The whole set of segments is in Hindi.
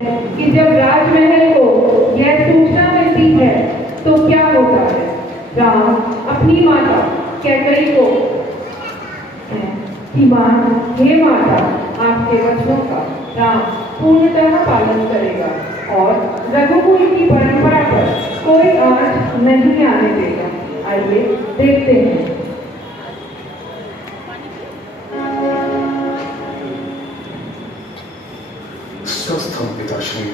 कि जब राजमहल को यह सूचना मिलती है तो क्या होता है। राम अपनी माता कैकई को कि मां, हे माता, आपके वचनों का राम पूर्णतः पालन करेगा और रघुकुल की परंपरा पर कोई आंच नहीं आने देगा। आइए देखते हैं। स्वस्थ हो पिताश्री।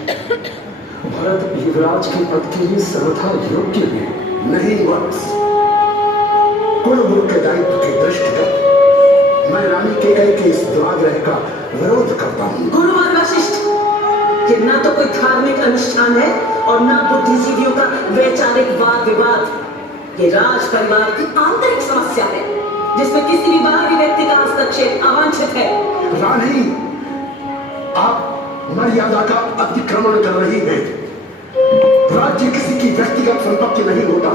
भरत युवराज के पद के लिए सर्वथा योग्य है। नहीं वत्स, कुलगुरु के दायित्व के दृष्टिगत मैं रानी कैकेयी के इस दुराग्रह का विरोध करता हूँ। गुरुवर वशिष्ठ, ये ना तो कोई धार्मिक अनुष्ठान है और ना बुद्धिजीवियों का वैचारिक वाद विवाद। ये राज परिवार की आंतरिक समस्या है जिसमें किसी भी बाहरी व्यक्ति का हस्तक्षेप अवांछित है। रानी, आप मर्यादा का अतिक्रमण कर रही है। राज्य किसी की व्यक्तिगत संपत्ति नहीं होता।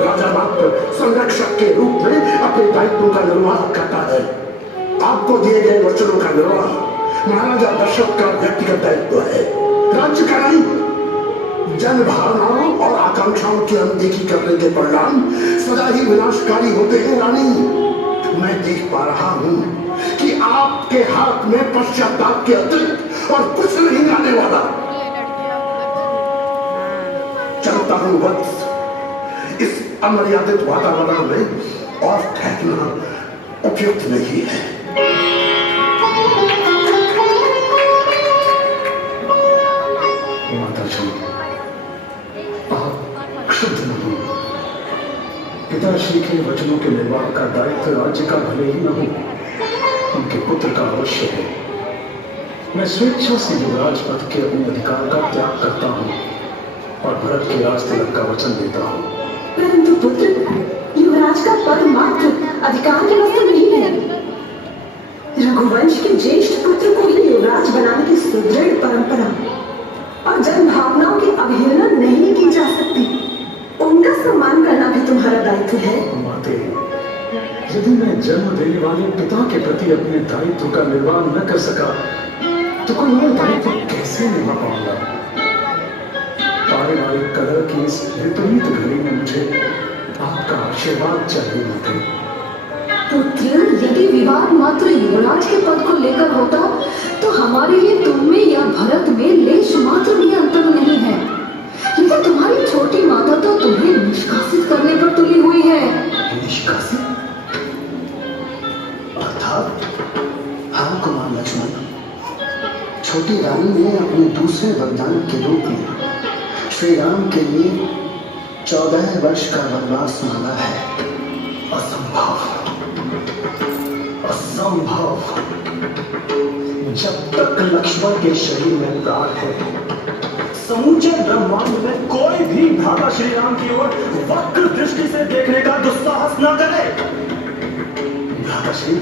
राजा मात्र संरक्षक के रूप में अपने दायित्वों का निर्वाह करता है। आपको दिए गए वचनों का निर्वाह महाराजा दशरथ का व्यक्तिगत दायित्व है, राज्य का नहीं। जन भावनाओं और आकांक्षाओं की अनदेखी करने के परिणाम सदा ही विनाशकारी होते हैं। रानी, मैं देख पा रहा हूं कि आपके हाथ में पश्चाताप के अतिरिक्त और कुछ नहीं आने वाला। चलता हूं वत्स, इस अमर्यादित वातावरण में और ठहरना उपयुक्त नहीं है। माताजी, आप क्षुब्ध नहीं। पिताश्री के वचनों के निर्वाह का दायित्व राज्य का भले ही न हो, उनके पुत्र का अवश्य है। मैं स्वेच्छा से युवराज पद के अपने अधिकार का त्याग करता हूँ और भरत के राज तिलक का वचन देता हूँ। परंतु पुत्र, युवराज का पद मात्र अधिकार के वस्तु नहीं है। रघुवंश के ज्येष्ठ पुत्र को ही युवराज बनाने की सुदृढ़ परंपरा और जन भावनाओं की अवहेलना नहीं की जा सकती। उनका सम्मान करना भी तुम्हारा दायित्व है। माते, यदि मैं जन्म देने वाले पिता के प्रति अपने दायित्व का निर्वाह न कर सका तो कोई और दायित्व कैसे निभा पाऊंगा। पारिवारिक कलह की इस विपरीत घड़ी में मुझे आपका आशीर्वाद चाहिए माते। पुत्र, यदि विवाद मात्र युवराज के पद को लेकर होता तो हमारे लिए तुम में या भरत में लेश मात्र भी अंतर नहीं है। लेकिन तुम्हारी छोटी माता तो तुम्हें निष्कासित करने पर तुली हुई है। निष्कासित? अर्थात हाँ कुमार लक्ष्मण, छोटी रानी ने अपने दूसरे वरदान के रूप में श्री राम के लिए 14 वर्ष का वनवास मांगा है। असंभव, असंभव। जब तक लक्ष्मण के शरीर में प्राण है, समूचे ब्रह्मांड में कोई भी भ्राता श्री राम की ओर वक्र दृष्टि से देखने का दुस्साहस न करे। भ्राता श्री,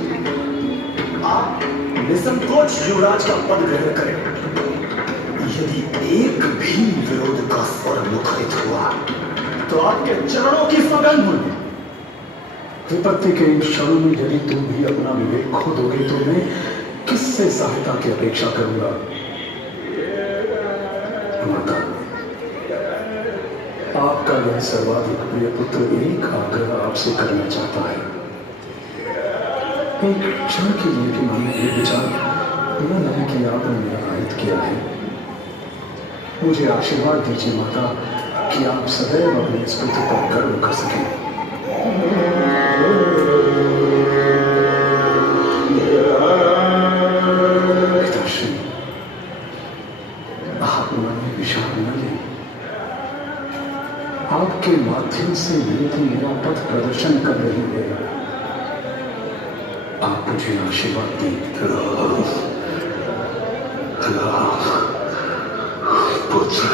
आप निसंकोच युवराज का पद ग्रहण करें। यदि एक भी विरोध का स्वर मुखरित हुआ तो आपके चरणों की सौगंध। विपत्ति के इन क्षणों में यदि तुम भी अपना विवेक खो दोगे तो मैं किससे सहायता की अपेक्षा करूंगा। माता, आपका यह सर्वाधिक प्रिय पुत्र एक आग्रह आपसे करना चाहता है। एक क्षण के लिए भी मैंने ये विचार न लेने की आपने मेरा आहित किया है। मुझे आशीर्वाद दीजिए माता कि आप सदैव अपने इस पुत्र पर गर्व कर सकें। पिताश्री, आप मन में विचार न लें। आपके माध्यम से नीति मेरा पथ प्रदर्शन कर रही है। आप मुझे आशीर्वाद दें। पुत्र,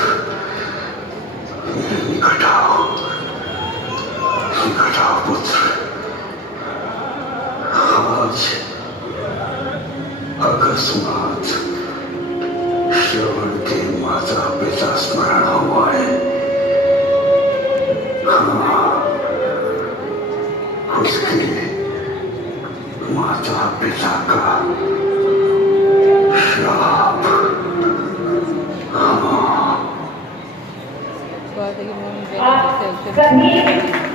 निकट आओ, निकट आओ पुत्र। आज अकस्मात श्रवण के माता पिता स्मरण हुआ है। हाँ, उसके माता पिता का श्राप बहुत है कि मैं आप सभी